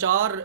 4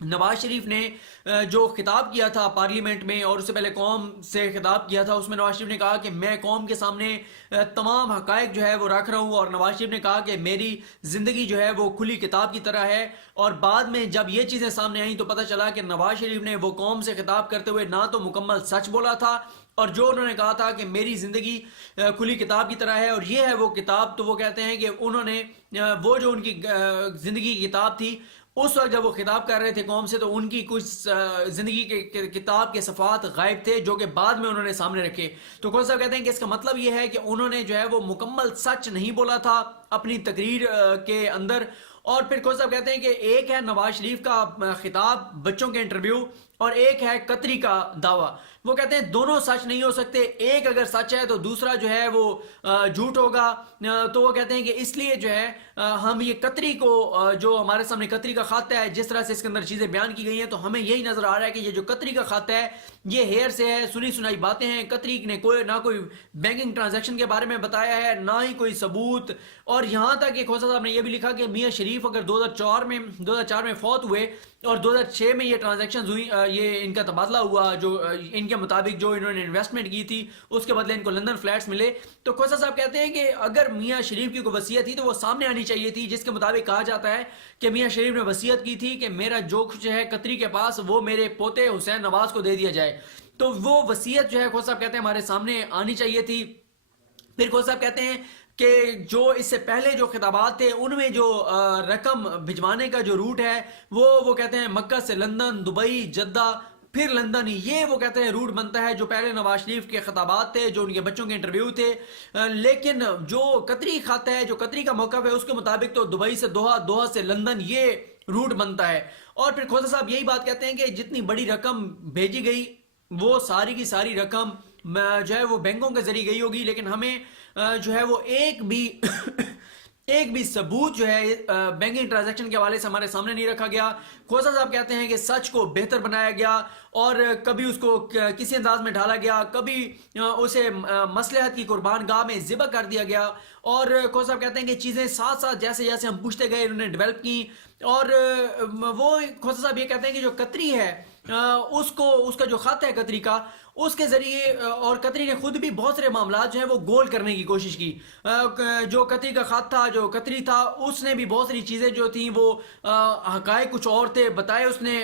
نواز شریف نے جو خطاب کیا تھا پارلیمنٹ میں اور اس سے پہلے قوم سے خطاب کیا تھا، اس میں نواز شریف نے کہا کہ میں قوم کے سامنے تمام حقائق جو ہے وہ رکھ رہا ہوں، اور نواز شریف نے کہا کہ میری زندگی جو ہے وہ کھلی کتاب کی طرح ہے۔ اور بعد میں جب یہ چیزیں سامنے آئیں تو پتہ چلا کہ نواز شریف نے وہ قوم سے خطاب کرتے ہوئے نہ تو مکمل سچ بولا تھا، اور جو انہوں نے کہا تھا کہ میری زندگی کھلی کتاب کی طرح ہے، اور یہ ہے وہ کتاب، تو وہ کہتے ہیں کہ انہوں نے وہ جو ان کی زندگی کی کتاب تھی، اس وقت جب وہ خطاب کر رہے تھے قوم سے، تو ان کی کچھ زندگی کے کتاب کے صفحات غائب تھے جو کہ بعد میں انہوں نے سامنے رکھے۔ تو کون صاحب کہتے ہیں کہ اس کا مطلب یہ ہے کہ انہوں نے جو ہے وہ مکمل سچ نہیں بولا تھا اپنی تقریر کے اندر۔ اور پھر کون صاحب کہتے ہیں کہ ایک ہے نواز شریف کا خطاب بچوں کے انٹرویو، اور ایک ہے قطری کا دعویٰ۔ وہ کہتے ہیں دونوں سچ نہیں ہو سکتے، ایک اگر سچ ہے تو دوسرا جو ہے وہ جھوٹ ہوگا۔ تو وہ کہتے ہیں کہ اس لیے جو ہے ہم یہ قطری کو جو ہمارے سامنے قطری کا خط ہے، جس طرح سے اس کے اندر چیزیں بیان کی گئی ہیں، تو ہمیں یہی نظر آ رہا ہے کہ یہ جو قطری کا خط ہے یہ ہیئر سے ہے، سنی سنائی باتیں ہیں۔ قطری نے نہ کوئی بینکنگ ٹرانزیکشن کے بارے میں بتایا ہے، نہ ہی کوئی ثبوت۔ اور یہاں تک کہ کھوسا صاحب نے یہ بھی لکھا کہ میاں شریف اگر 2004 میں فوت ہوئے اور 2006 میں یہ ٹرانزیکشنز ہوئی، یہ ان کا تبادلہ ہوا، جو ان کے مطابق جو انہوں نے انویسٹمنٹ کی تھی اس کے بدلے ان کو لندن فلیٹس ملے۔ تو کھوسا صاحب کہتے ہیں کہ اگر میاں شریف کی کوئی وصیت تھی تو وہ سامنے آنی چاہیے تھی، جس کے مطابق کہا جاتا ہے کہ میاں شریف نے وصیت کی تھی کہ میرا جو کچھ ہے قطری کے پاس وہ میرے پوتے حسین نواز کو دے دیا جائے۔ تو وہ وصیت جو ہے کھوسا صاحب کہتے ہیں ہمارے سامنے آنی چاہیے تھی۔ پھر کھوسا صاحب کہتے ہیں کہ جو اس سے پہلے جو خطابات تھے ان میں جو رقم بھجوانے کا جو روٹ ہے وہ کہتے ہیں مکہ سے لندن، دبئی، جدہ، پھر لندن، یہ وہ کہتے ہیں روٹ بنتا ہے جو پہلے نواز شریف کے خطابات تھے، جو ان کے بچوں کے انٹرویو تھے۔ لیکن جو قطری خط ہے، جو قطری کا موقف ہے، اس کے مطابق تو دبئی سے دوحہ، دوحہ سے لندن، یہ روٹ بنتا ہے۔ اور پھر کھوسا صاحب یہی بات کہتے ہیں کہ جتنی بڑی رقم بھیجی گئی وہ ساری کی ساری رقم جو ہے وہ بینکوں کے ذریعے گئی ہوگی، لیکن ہمیں جو ہے وہ ایک بھی ثبوت جو ہے بینکنگ ٹرانزیکشن کے حوالے سے ہمارے سامنے نہیں رکھا گیا۔ کھوسا صاحب کہتے ہیں کہ سچ کو بہتر بنایا گیا اور کبھی اس کو کسی انداز میں ڈھالا گیا، کبھی اسے مصلحت کی قربان گاہ میں ذبح کر دیا گیا۔ اور کھوسا صاحب کہتے ہیں کہ چیزیں ساتھ ساتھ جیسے جیسے ہم پوچھتے گئے انہوں نے ڈیولپ کی۔ اور وہ کھوسا صاحب یہ کہتے ہیں کہ جو قطری ہے اس کا جو خط ہے قطری کا، اس کے ذریعے، اور قطری نے خود بھی بہت سارے معاملات جو ہیں وہ گول کرنے کی کوشش کی۔ جو قطری کا خط تھا، جو قطری تھا، اس نے بھی بہت ساری چیزیں جو تھیں وہ حقائق کچھ اور تھے بتائے اس نے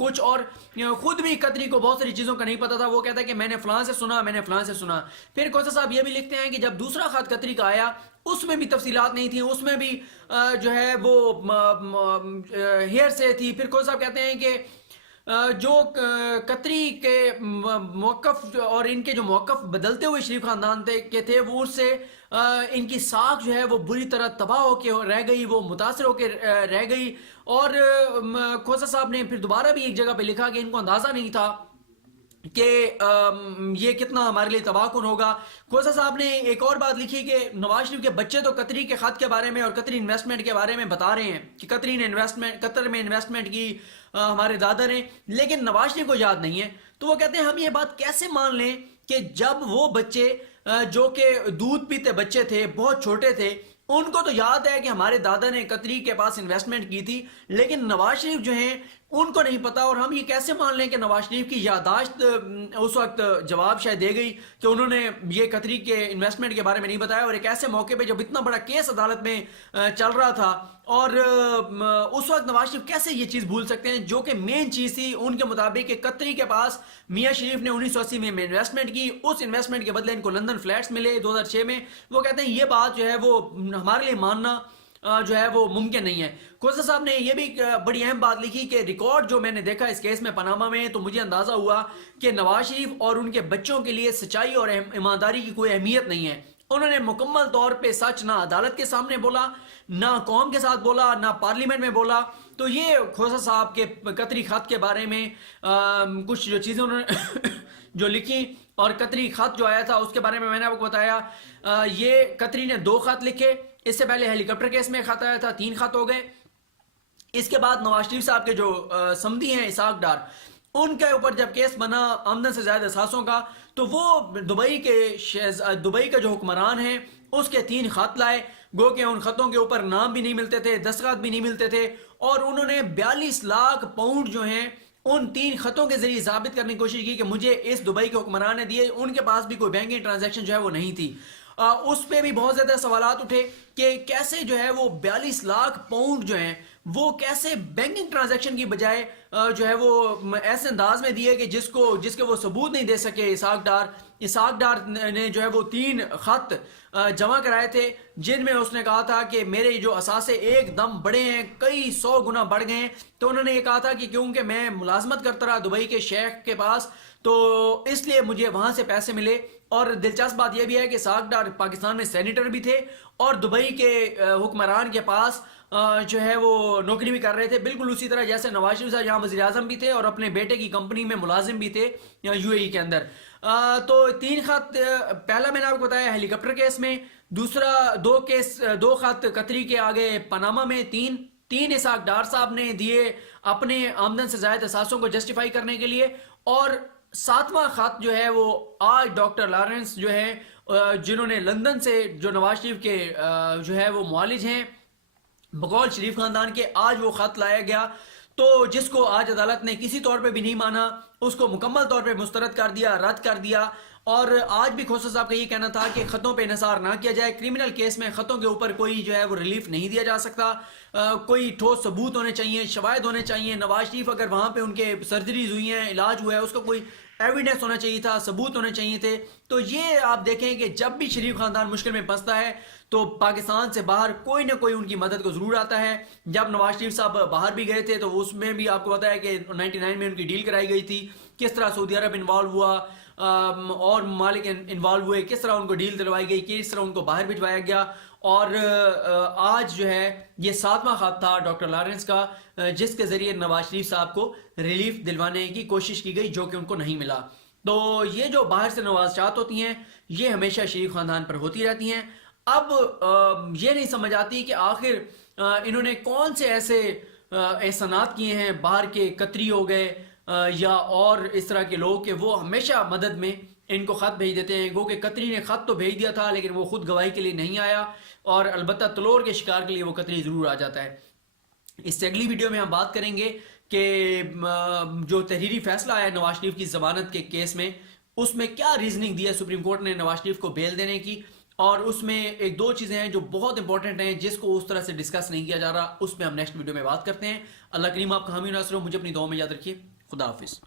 کچھ اور، خود بھی قطری کو بہت ساری چیزوں کا نہیں پتا تھا۔ وہ کہتا ہے کہ میں نے فلاں سے سنا، میں نے فلاں سے سنا۔ پھر کھوسا صاحب یہ بھی لکھتے ہیں کہ جب دوسرا خط قطری کا آیا اس میں بھی تفصیلات نہیں تھیں، اس میں بھی جو ہے وہ ہیئر سے تھی۔ پھر کھوسا صاحب کہتے ہیں کہ جو قطری کے موقف اور ان کے جو موقف بدلتے ہوئے شریف خاندان کے تھے، وہ اس سے ان کی ساکھ جو ہے وہ بری طرح تباہ ہو کے رہ گئی، وہ متاثر ہو کے رہ گئی۔ اور کھوسا صاحب نے پھر دوبارہ بھی ایک جگہ پہ لکھا کہ ان کو اندازہ نہیں تھا کہ یہ کتنا ہمارے لیے تباہ کن ہوگا۔ کھوسا صاحب نے ایک اور بات لکھی کہ نواز شریف کے بچے تو قطری کے خط کے بارے میں اور قطری انویسٹمنٹ کے بارے میں بتا رہے ہیں کہ قطر میں انویسٹمنٹ کی ہمارے دادا نے، لیکن نواز شریف کو یاد نہیں ہے۔ تو وہ کہتے ہیں ہم یہ بات کیسے مان لیں کہ جب وہ بچے جو کہ دودھ پیتے بچے تھے، بہت چھوٹے تھے، ان کو تو یاد ہے کہ ہمارے دادا نے قطری کے پاس انویسٹمنٹ کی تھی، لیکن نواز شریف جو ہیں ان کو نہیں پتا۔ اور ہم یہ کیسے مان لیں کہ نواز شریف کی یادداشت اس وقت جواب شاید دے گئی کہ انہوں نے یہ قطری کے انویسٹمنٹ کے بارے میں نہیں بتایا، اور ایک ایسے موقع پہ جب اتنا بڑا کیس عدالت میں چل رہا تھا، اور اس وقت نواز شریف کیسے یہ چیز بھول سکتے ہیں جو کہ مین چیز تھی ان کے مطابق کہ قطری کے پاس میاں شریف نے 1980 میں انویسٹمنٹ کی، اس انویسٹمنٹ کے بدلے ان کو لندن فلیٹس ملے 2006 میں۔ وہ کہتے ہیں یہ بات جو ہے وہ ہمارے لیے ماننا جو ہے وہ ممکن نہیں ہے۔ کھوسا صاحب نے یہ بھی بڑی اہم بات لکھی کہ ریکارڈ جو میں نے دیکھا اس کیس میں پاناما میں، تو مجھے اندازہ ہوا کہ نواز شریف اور ان کے بچوں کے لیے سچائی اور ایمانداری کی کوئی اہمیت نہیں ہے۔ انہوں نے مکمل طور پہ سچ نہ عدالت کے سامنے بولا، نہ قوم کے ساتھ بولا، نہ پارلیمنٹ میں بولا۔ تو یہ کھوسا صاحب کے قطری خط کے بارے میں کچھ جو چیزیں انہوں نے جو لکھی، اور قطری خط جو آیا تھا اس کے بارے میں نے آپ کو بتایا۔ یہ قطری نے 2 خط لکھے، اس سے پہلے ہیلی کاپٹر کیس میں خط آیا تھا، 3 خط ہو گئے۔ اس کے بعد نواز شریف صاحب کے جو سمدھی ہیں اسحاق ڈار، ان کے اوپر جب کیس بنا آمدن سے زائد اثاثوں کا، تو وہ دبئی کا جو حکمران ہے اس کے 3 خط لائے، گو کہ ان خطوں کے اوپر نام بھی نہیں ملتے تھے، دستخط بھی نہیں ملتے تھے، اور انہوں نے 42 لاکھ پاؤنڈ جو ہیں ان 3 خطوں کے ذریعے ثابت کرنے کی کوشش کی کہ مجھے اس دبئی کے حکمران نے دیے. ان کے پاس بھی کوئی بینکنگ ٹرانزیکشن جو ہے وہ نہیں تھی. اس پہ بھی بہت زیادہ سوالات اٹھے کہ کیسے جو ہے وہ 42 لاکھ پاؤنڈ جو ہیں وہ کیسے بینکنگ ٹرانزیکشن کی بجائے جو ہے وہ ایسے انداز میں دیے کہ جس کے وہ ثبوت نہیں دے سکے. اسحاق ڈار نے جو ہے وہ 3 خط جمع کرائے تھے جن میں اس نے کہا تھا کہ میرے جو اثاثے ایک دم بڑے ہیں, کئی 100 گنا بڑھ گئے ہیں. تو انہوں نے یہ کہا تھا کہ کیونکہ میں ملازمت کرتا رہا دبئی کے شیخ کے پاس تو اس لیے مجھے وہاں سے پیسے ملے. اور دلچسپ بات یہ بھی ہے کہ اسحاق ڈار پاکستان میں سینیٹر بھی تھے اور دبئی کے حکمران کے پاس جو ہے وہ نوکری بھی کر رہے تھے, بالکل اسی طرح جیسے نواز شریف صاحب یہاں وزیر اعظم بھی تھے اور اپنے بیٹے کی کمپنی میں ملازم بھی تھے یو اے ای کے اندر. تو 3 خط, پہلا میں نے آپ کو بتایا ہیلی کاپٹر کیس میں, دوسرا 2 خط قطری کے آگے پاناما میں, 3 اسحاق ڈار صاحب نے دیے اپنے آمدن سے زائد اثاثوں کو جسٹیفائی کرنے کے لیے, اور 7واں خط جو ہے وہ آج ڈاکٹر لارنس جو ہے جنہوں نے لندن سے جو نواز شریف کے جو ہے وہ معالج ہیں بقول شریف خاندان کے, آج وہ خط لایا گیا تو جس کو آج عدالت نے کسی طور پہ بھی نہیں مانا, اس کو مکمل طور پہ مسترد کر دیا, رد کر دیا. اور آج بھی کھوسا صاحب کا یہ کہنا تھا کہ خطوں پہ انحصار نہ کیا جائے. کرمنل کیس میں خطوں کے اوپر کوئی جو ہے وہ ریلیف نہیں دیا جا سکتا, کوئی ٹھوس ثبوت ہونے چاہیے, شواہد ہونے چاہیے. نواز شریف اگر وہاں پہ ان کے سرجریز ہوئی ہیں, علاج ہوا ہے, اس کا کوئی ایویڈنس ہونا چاہیے تھا, ثبوت ہونے چاہیے تھے. تو یہ آپ دیکھیں کہ جب بھی شریف خاندان مشکل میں پھنستا ہے تو پاکستان سے باہر کوئی نہ کوئی ان کی مدد کو ضرور آتا ہے. جب نواز شریف صاحب باہر بھی گئے تھے تو اس میں بھی آپ کو پتا ہے کہ 99 میں ان کی ڈیل کرائی گئی تھی, کس طرح سعودی عرب انوالو ہوا اور ممالک انوالو ہوئے, کس طرح ان کو ڈیل دلوائی گئی, کس طرح ان کو باہر بھجوایا گیا. اور آج جو ہے یہ 7واں خط تھا ڈاکٹر لارنس کا جس کے ذریعے نواز شریف صاحب کو ریلیف دلوانے کی کوشش کی گئی جو کہ ان کو نہیں ملا. تو یہ جو باہر سے نوازشات ہوتی ہیں یہ ہمیشہ شریف خاندان پر ہوتی رہتی ہیں. اب یہ نہیں سمجھ آتی کہ آخر انہوں نے کون سے ایسے احسانات کیے ہیں, باہر کے قطری ہو گئے یا اور اس طرح کے لوگ کہ وہ ہمیشہ مدد میں ان کو خط بھیج دیتے ہیں. گو کہ قطری نے خط تو بھیج دیا تھا لیکن وہ خود گواہی کے لیے نہیں آیا, اور البتہ تلور کے شکار کے لیے وہ قطری ضرور آ جاتا ہے. اس سے اگلی ویڈیو میں ہم بات کریں گے کہ جو تحریری فیصلہ آیا نواز شریف کی ضمانت کے کیس میں, اس میں کیا ریزننگ دی ہے سپریم کورٹ نے نواز شریف کو بیل دینے کی, اور اس میں 1-2 چیزیں ہیں جو بہت امپورٹنٹ ہیں جس کو اس طرح سے ڈسکس نہیں کیا جا رہا. اس میں ہم نیکسٹ ویڈیو میں بات کرتے ہیں. اللہ کریم آپ کا حامی و ناصر ہو. مجھے اپنی دعاؤں میں یاد رکھیے. خدا حافظ.